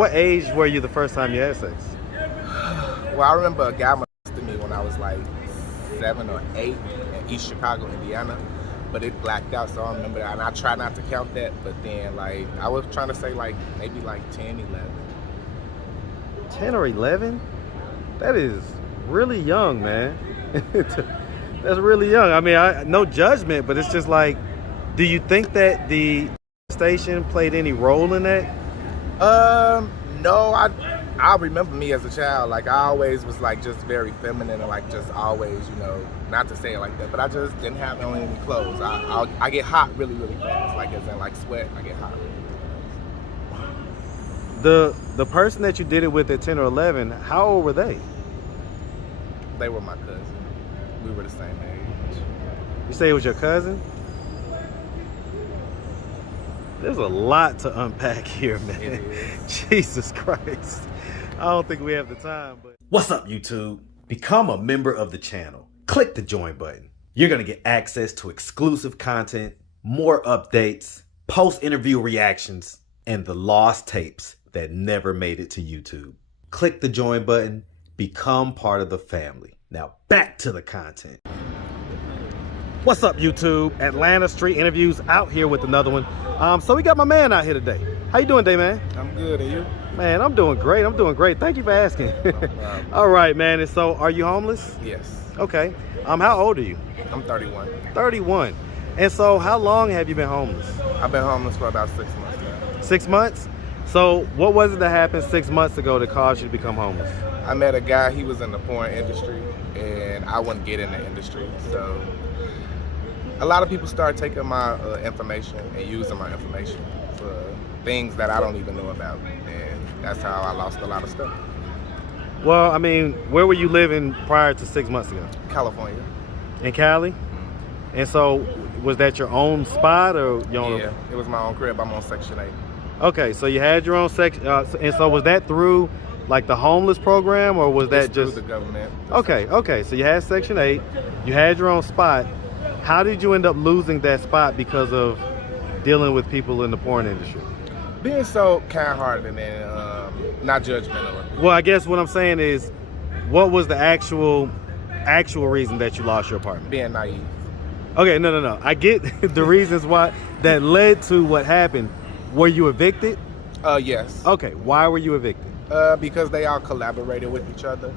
What age were you the first time you had sex? Well, I remember a guy molested me when I was like 7 or 8 in East Chicago, Indiana. But it blacked out, so I remember that. And I try not to count that, but then like I was trying to say like maybe like 10, 11. 10 or 11? That is really young, man. That's really young. I mean, no judgment, but it's just like, do you think that the station played any role in that? No, I remember me as a child. Like I always was like just very feminine and like just always, you know, not to say it like that, but I just didn't have on any clothes. I get hot really, really fast. Like as in like sweat, I get hot really fast. The person that you did it with at 10 or 11, how old were they? They were my cousin. We were the same age. You say it was your cousin? There's a lot to unpack here, man. Jesus Christ. I don't think we have the time, but... What's up, YouTube? Become a member of the channel. Click the join button. You're going to get access to exclusive content, more updates, post-interview reactions, and the lost tapes that never made it to YouTube. Click the join button. Become part of the family. Now back to the content. What's up, YouTube? Atlanta Street Interviews out here with another one. So we got my man out here today. How you doing today, man? I'm good, and you? Man, I'm doing great. I'm doing great. Thank you for asking. No All right, man. And so, are you homeless? Yes. Okay. How old are you? I'm 31. 31. And so, how long have you been homeless? I've been homeless for about 6 months now. 6 months? So, what was it that happened 6 months ago that caused you to become homeless? I met a guy, he was in the porn industry, and I wouldn't get in the industry, so a lot of people started taking my information and using my information for things that I don't even know about, and that's how I lost a lot of stuff. Well, I mean, where were you living prior to 6 months ago? California. In Cali? And so, was that your own spot or your own? Yeah, it was my own crib. I'm on Section 8. Okay, so you had your own section, and so was that through like the homeless program, or was that just through the government? Okay, so you had Section 8, you had your own spot. How did you end up losing that spot because of dealing with people in the porn industry? Being so kind-hearted and not judgmental. Well, I guess what I'm saying is, what was the actual reason that you lost your apartment? Being naive. Okay, no. I get the reasons why that led to what happened. Were you evicted? Yes. Okay, why were you evicted? Because they all collaborated with each other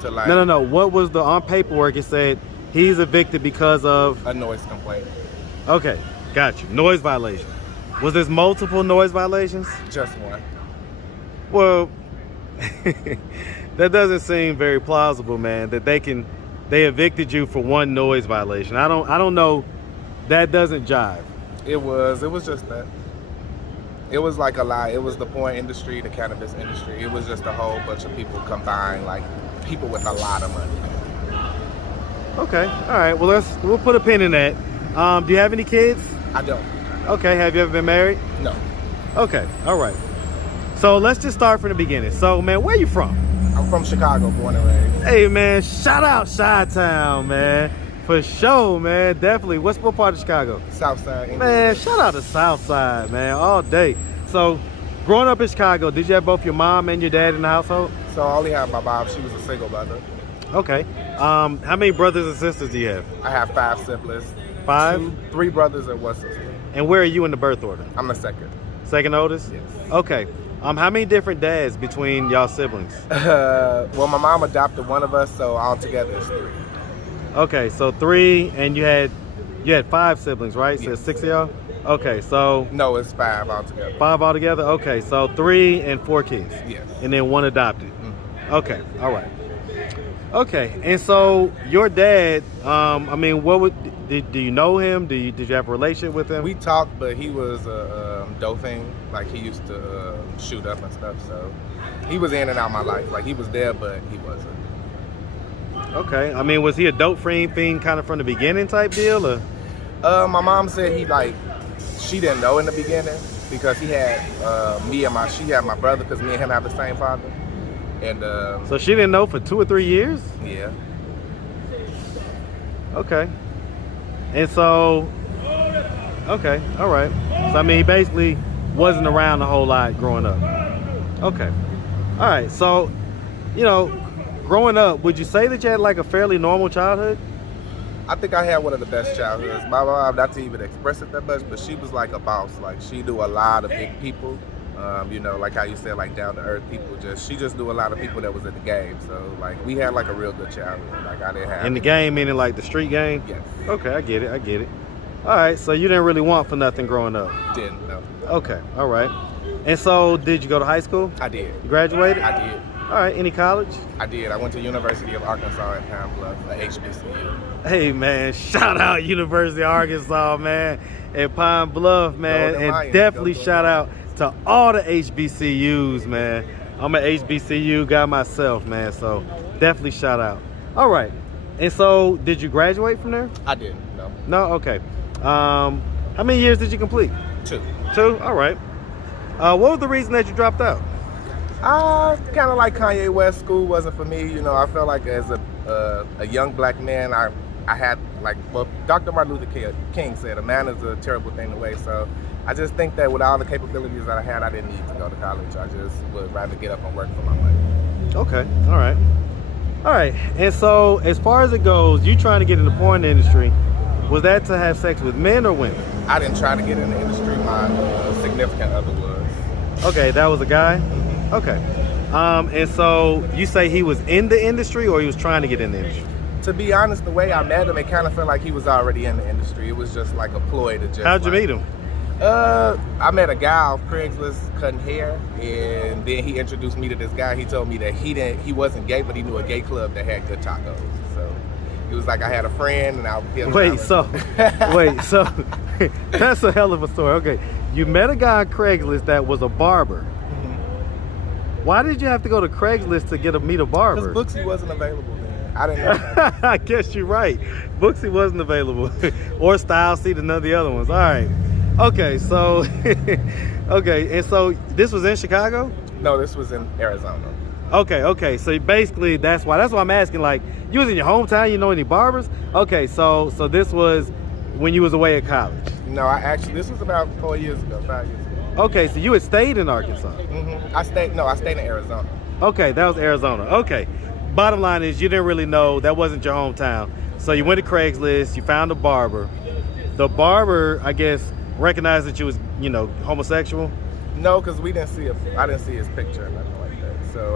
to like... No. What was on paperwork? It said he's evicted because of... a noise complaint. Okay, got you. Noise violation. Was there multiple noise violations? Just one. Well, that doesn't seem very plausible, man, that they evicted you for one noise violation. I don't know. That doesn't jive. It was just that. It was like a lot. It was the porn industry, the cannabis industry. It was just a whole bunch of people combined, like people with a lot of money. Okay, all right. Well, we'll put a pin in that. Do you have any kids? I don't. Okay. Have you ever been married? No. Okay. All right. So let's just start from the beginning. So, man, where you from? I'm from Chicago, born and raised. Hey, man, shout out Chi-Town, man. For sure, man. Definitely. What part of Chicago? Southside. Man, shout out to Southside, man, all day. So, growing up in Chicago, did you have both your mom and your dad in the household? So I only have my mom. She was a single mother. Okay. How many brothers and sisters do you have? I have 5 siblings. 5? 3 brothers and 1 sister. And where are you in the birth order? I'm the second. Second oldest? Yes. Okay. How many different dads between y'all siblings? Well, my mom adopted one of us, so altogether it's 3. Okay, so 3, and you had 5 siblings, right? So Yes. 6 of y'all? Okay, so... No, it's 5 altogether. 5 altogether? Okay, so 3 and 4 kids? Yes. And then 1 adopted? Okay, all right. Okay, and so your dad, I mean, do you know him? Did you have a relationship with him? We talked, but he was a doping. Like, he used to shoot up and stuff, so he was in and out of my life. Like, he was there, but he wasn't. Okay, I mean, was he a dope fiend kind of from the beginning type deal, or? My mom said she didn't know in the beginning because he had she had my brother because me and him have the same father. And so she didn't know for 2 or 3 years? Yeah. Okay. And so, okay, all right. So I mean, he basically wasn't around a whole lot growing up. Okay. All right. So, you know, growing up, would you say that you had like a fairly normal childhood? I think I had one of the best childhoods. My mom, not to even express it that much, but she was like a boss. Like she knew a lot of big people. You know, like how you said, like down to earth people. She just knew a lot of people that was in the game. So like we had like a real good childhood. Like I didn't have in the game, meaning like the street game. Yes. Okay, I get it. I get it. All right. So you didn't really want for nothing growing up. Didn't no. Okay. All right. And so, did you go to high school? I did. You graduated? I did. All right. Any college? I did. I went to University of Arkansas at Pine Bluff, HBCU. Hey man, shout out University of Arkansas, man, and Pine Bluff, man, and definitely shout out to all the HBCUs, man. I'm an HBCU guy myself, man, so definitely shout out. All right, and so did you graduate from there? I didn't. No. No, okay. How many years did you complete? 2. 2. All right. What was the reason that you dropped out? Kind of like Kanye West. School wasn't for me. You know, I felt like as a young black man, I had like, well, Dr. Martin Luther King said, a man is a terrible thing to waste. So I just think that with all the capabilities that I had, I didn't need to go to college. I just would rather get up and work for my money. Okay, all right. All right, and so as far as it goes, you trying to get in the porn industry, was that to have sex with men or women? I didn't try to get in the industry. My significant other was. Okay, that was a guy? Okay. And so you say he was in the industry or he was trying to get in the industry? To be honest, the way I met him, it kind of felt like he was already in the industry. It was just like a ploy to just. How'd you meet him? I met a guy off Craigslist cutting hair, and then he introduced me to this guy. He told me that he wasn't gay, but he knew a gay club that had good tacos. So he was like, I had a friend, and Wait, so that's a hell of a story. Okay, you met a guy on Craigslist that was a barber. Mm-hmm. Why did you have to go to Craigslist to meet a barber? Because Booksy wasn't available then. I didn't know. I guess you're right. Booksy wasn't available, or Style Seat, and none of the other ones. All right. Okay, so okay, and so this was in Chicago? No, this was in Arizona. Okay. So basically, that's why I'm asking. Like, you was in your hometown. You know any barbers? Okay, so this was when you was away at college. No, this was about 5 years ago. Okay, so you had stayed in Arkansas. Mm-hmm. I stayed in Arizona. Okay, that was Arizona. Okay. Bottom line is you didn't really know, that wasn't your hometown. So you went to Craigslist, you found a barber. The barber, I guess, recognized that you was, homosexual? No, because I didn't see his picture or nothing like that. So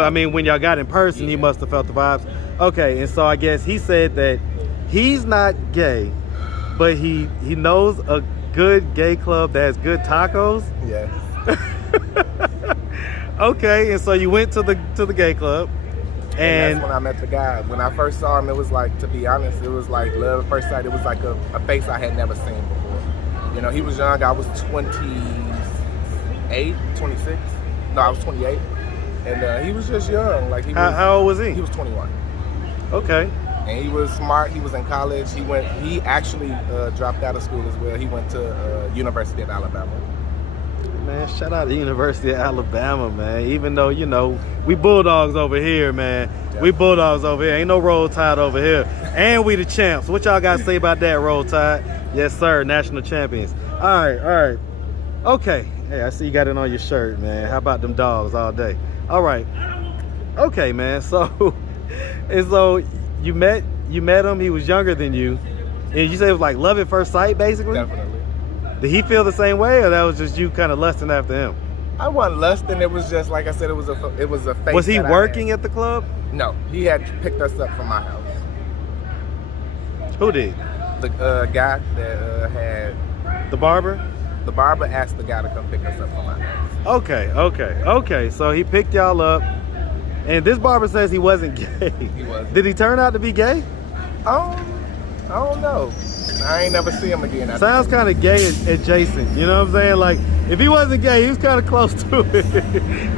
I mean, when y'all got in person, he must have felt the vibes. Okay, and so I guess he said that he's not gay, but he knows a good gay club that has good tacos. Yes. Okay, and so you went to the gay club. And that's when I met the guy. When I first saw him, it was like, to be honest, it was like love at first sight. It was like a face I had never seen before. He was young. I was 28, 26. No, I was 28. And he was just young. Like how old was he? He was 21. Okay. And he was smart. He was in college. He actually dropped out of school as well. He went to University of Alabama. Man, shout out to University of Alabama, man. Even though, we Bulldogs over here, man. Definitely. We Bulldogs over here. Ain't no Roll Tide over here. And we the champs. What y'all got to say about that, Roll Tide? Yes, sir. National champions. All right. Okay. Hey, I see you got it on your shirt, man. How about them dogs all day? All right. Okay, man. So you met him. He was younger than you. And you say it was like love at first sight, basically? Definitely. Did he feel the same way, or that was just you kind of lusting after him? I wasn't lusting. It was just, like I said, it was a face. Was he working at the club? No, he had picked us up from my house. Who did? The guy that had... The barber? The barber asked the guy to come pick us up from my house. Okay. So he picked y'all up, and this barber says he wasn't gay. He wasn't. Did he turn out to be gay? I don't know. I ain't never see him again. Sounds kind of gay adjacent, you know what I'm saying? Like, if he wasn't gay, he was kind of close to it.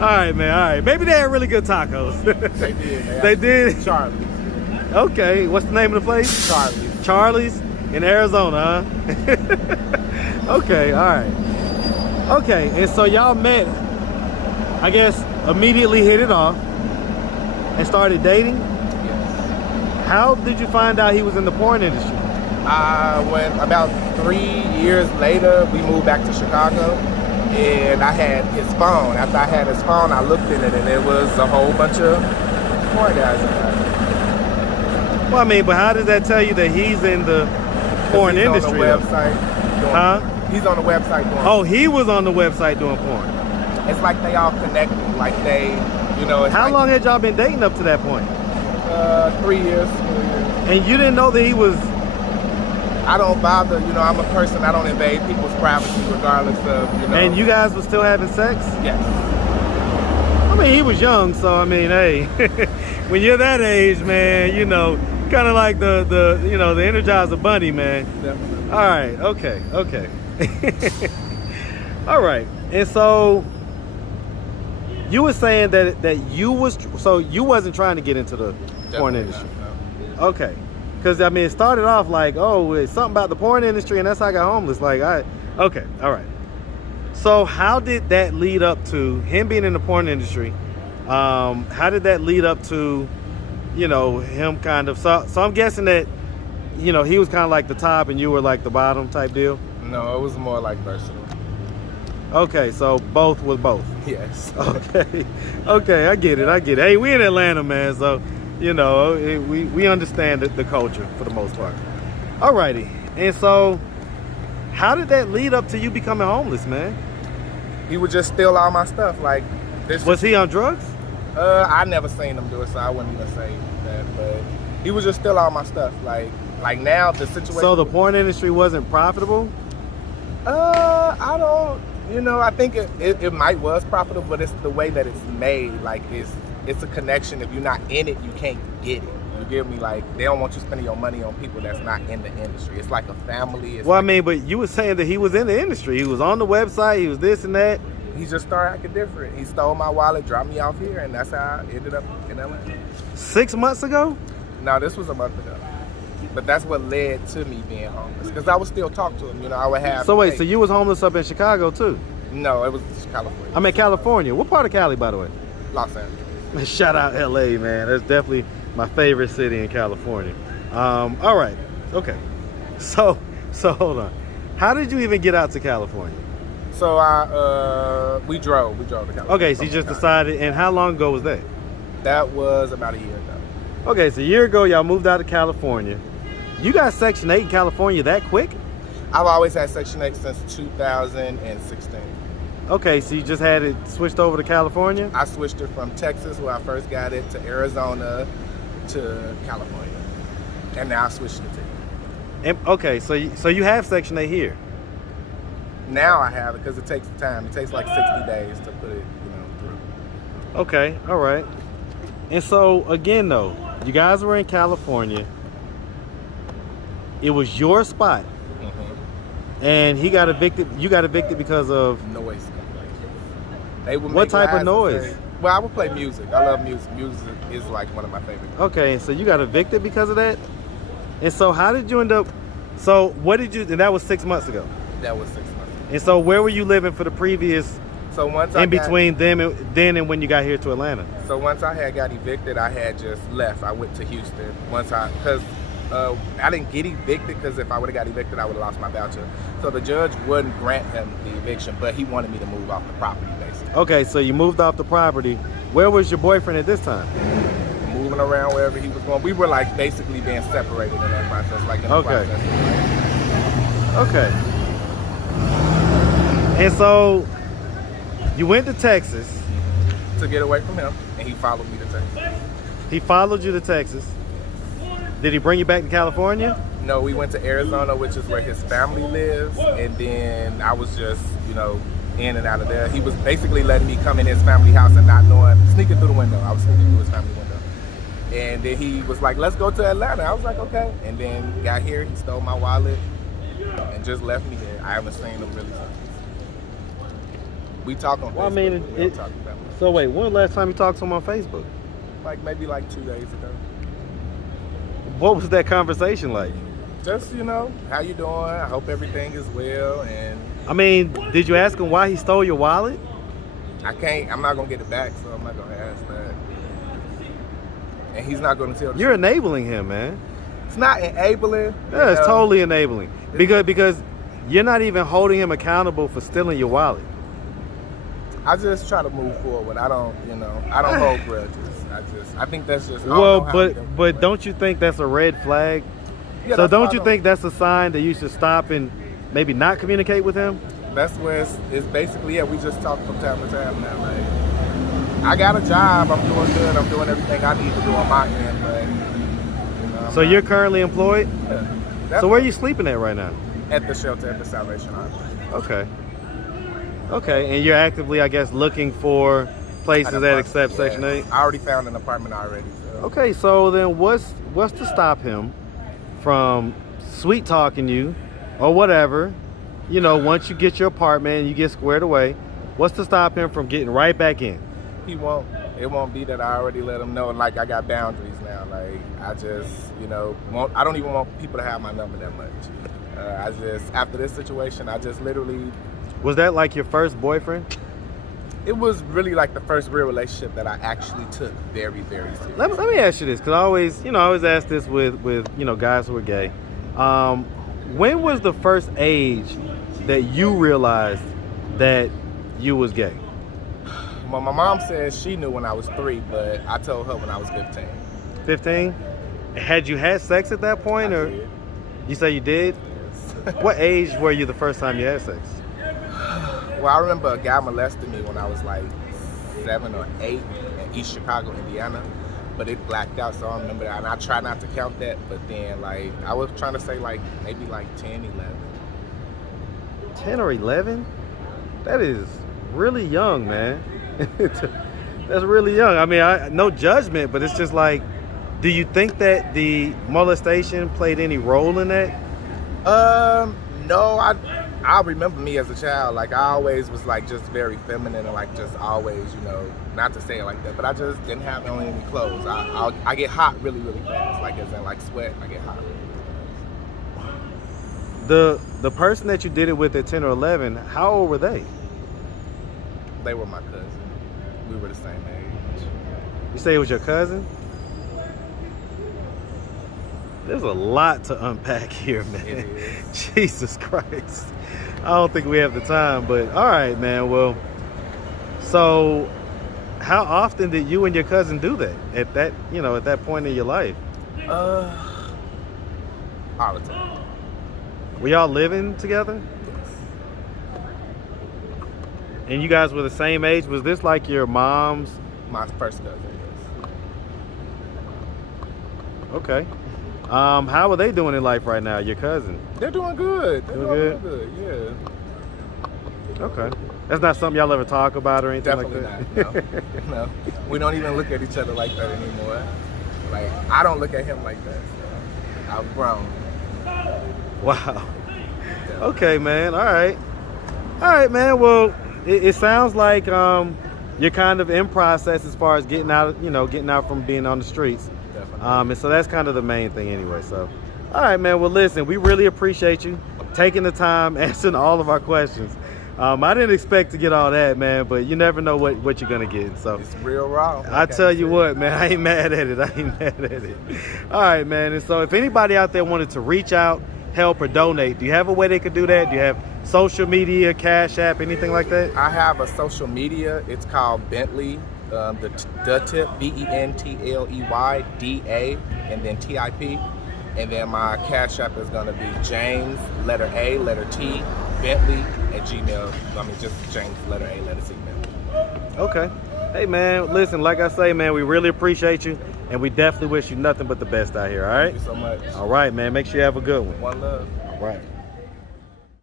All right, man, all right. Maybe they had really good tacos. They did. They did? Charlie's. Okay, what's the name of the place? Charlie's. Charlie's in Arizona, huh? Okay, all right. Okay, and so y'all met, I guess, immediately hit it off and started dating? Yes. How did you find out he was in the porn industry? When about 3 years later, we moved back to Chicago, and I had his phone. After I had his phone, I looked in it, and it was a whole bunch of porn guys in there. Well, I mean, but how does that tell you that he's in the porn industry? He's on the website. He's on the website doing. Oh, he was on the website doing porn. It's like they all connected. Like they, you know. How long had y'all been dating up to that point? 3 years, 4 years. And you didn't know that he was. I don't bother, you know, I'm a person, I don't invade people's privacy regardless of, you know. And you guys were still having sex? Yes. I mean, he was young, so I mean, hey, when you're that age, man, you know, kind of like the you know, the Energizer Bunny, man. Definitely. All right, okay. All right, and so you were saying that you wasn't trying to get into the porn industry. Not, no. Okay. Because, I mean, it started off like, oh, it's something about the porn industry, and that's how I got homeless. Like, okay, all right. So how did that lead up to him being in the porn industry? How did that lead up to, you know, him kind of, so I'm guessing that, you know, he was kind of like the top and you were like the bottom type deal? No, it was more like versatile. Okay, so both was both. Yes. Okay, I get it. Hey, we in Atlanta, man, so... You know, we understand the culture for the most part. Alrighty, and so how did that lead up to you becoming homeless, man? He would just steal all my stuff. Like this. Was he on drugs? I never seen him do it, so I wouldn't even say that. But he would just steal all my stuff. Like now the situation. So the porn industry wasn't profitable? I don't. You know, I think it might was profitable, but it's the way that it's made. Like it's a connection. If you're not in it, you can't get it. You get me? Like, they don't want you spending your money on people that's not in the industry. It's like a family. It's well, like, I mean, but you were saying that he was in the industry. He was on the website. He was this and that. He just started acting different. He stole my wallet, dropped me off here, and that's how I ended up in LA. 6 months ago? No, this was a month ago. But that's what led to me being homeless. Because I would still talk to him. You know, I would have... So wait, so you was homeless up in Chicago, too? No, it was California. I'm in California. What part of Cali, by the way? Los Angeles. Shout out LA, man. That's definitely my favorite city in California. All right. Okay. So hold on. How did you even get out to California? So we drove to California. Okay, so you just decided, and how long ago was that? That was about a year ago. Okay, so a year ago y'all moved out of California. You got Section 8 in California that quick? I've always had Section 8 since 2016. Okay, so you just had it switched over to California? I switched it from Texas, where I first got it, to Arizona, to California. And now I switched it to And, okay, so you have Section 8 here? Now I have it because it takes time. It takes like 60 days to put it, through. Okay, all right. And so, again, though, you guys were in California. It was your spot. And he got evicted. You got evicted because of noise complaints. They would what type of noise? Well, I would play music. I love music. Music is like one of my favorite things. Okay, so you got evicted because of that? And so how did you end up? So what did you? And that was 6 months ago. That was 6 months ago. And so where were you living for the previous? So once between then and when you got here to Atlanta. So once I had got evicted, I had just left. I went to Houston because I didn't get evicted because if I would have got evicted, I would have lost my voucher. So the judge wouldn't grant him the eviction, but he wanted me to move off the property, basically. Okay, so you moved off the property. Where was your boyfriend at this time? Moving around wherever he was going. We were like basically being separated in that process, like in the process. Okay. And so you went to Texas to get away from him, and he followed me to Texas. He followed you to Texas. Did he bring you back to California? No, we went to Arizona, which is where his family lives, and then I was just, in and out of there. He was basically letting me come in his family house and not knowing, sneaking through the window. I was sneaking through his family window. And then he was like, let's go to Atlanta. I was like, okay. And then got here, he stole my wallet and just left me there. I haven't seen him really since. We talk on Facebook. Well, I mean, we don't talk about it. So wait, when was the last time you talked to him on Facebook? Maybe 2 days ago. What was that conversation like? Just, how you doing? I hope everything is well. And I mean, did you ask him why he stole your wallet? I'm not going to get it back, so I'm not going to ask that. And he's not going to tell the You're truth. enabling him, man. It's not enabling. Yeah, it's totally enabling. Because you're not even holding him accountable for stealing your wallet. I just try to move forward. I don't hold grudges. I think that's just. Well, but don't you think that's a red flag? Yeah, So don't you think that's a sign that you should stop and maybe not communicate with him? That's where it's basically, yeah, we just talk from time to time now. Like, I got a job, I'm doing good, I'm doing everything I need to do on my end, but So you're currently employed? Yeah. So where are you sleeping at right now? At the shelter at the Salvation Army. Okay. Okay, and you're actively, I guess, looking for places that accept Section 8? I already found an apartment already. So. Okay, so then what's to stop him from sweet talking you or whatever? You know, once you get your apartment and you get squared away, what's to stop him from getting right back in? He won't. It won't be that I already let him know. Like, I got boundaries now. Like, I just, I don't even want people to have my number that much. After this situation, I just literally. Was that like your first boyfriend? It was really like the first real relationship that I actually took very, very seriously. Let me ask you this, because I always ask this with guys who are gay. When was the first age that you realized that you was gay? Well, my mom says she knew when I was 3, but I told her when I was 15. 15? Had you had sex at that point? I did. You say you did? Yes. What age were you the first time you had sex? Well, I remember a guy molested me when I was like 7 or 8 in East Chicago, Indiana, but it blacked out, so I don't remember that. And I try not to count that, but then like I was trying to say like maybe like 10, 11. 10 or 11? That is really young, man. That's really young. I mean, no judgment, but it's just like, do you think that the molestation played any role in that? No, I remember me as a child, like I always was like just very feminine and like just always, not to say it like that, but I just didn't have on any clothes. I get hot really, really fast, like as in like sweat, I get hot really fast. The person that you did it with at 10 or 11, how old were they? They were my cousin. We were the same age. You say it was your cousin? There's a lot to unpack here, man. It is. Jesus Christ. I don't think we have the time, but all right, man. Well, so how often did you and your cousin do that at that point in your life? All the time. Were y'all living together? Yes. And you guys were the same age? Was this like your mom's? My first cousin, yes. Okay. How are they doing in life right now, your cousin? They're doing good. They're doing good? good, yeah. Okay. That's not something y'all ever talk about or anything Definitely like that? not, no. We don't even look at each other like that anymore. Like, I don't look at him like that, so I've grown. Wow. Okay, man. All right, man. Well, it sounds like you're kind of in process as far as getting out from being on the streets. And so that's kind of the main thing anyway. So, all right, man. Well, listen, we really appreciate you taking the time, answering all of our questions. I didn't expect to get all that, man, but you never know what you're going to get. So it's real raw. I tell you what, man, I ain't mad at it. All right, man. And so if anybody out there wanted to reach out, help, or donate, do you have a way they could do that? Do you have social media, Cash App, anything like that? I have a social media. It's called Bentley, datip, BENTLEY, and then TIP. And then my Cash App is going to be James, letter A, letter T, Bentley at Gmail. I mean, just James, letter A, letter C, Bentley. Okay. Hey, man, listen, like I say, man, we really appreciate you, and we definitely wish you nothing but the best out here, all right? Thank you so much. All right, man, make sure you have a good one. One love. All right.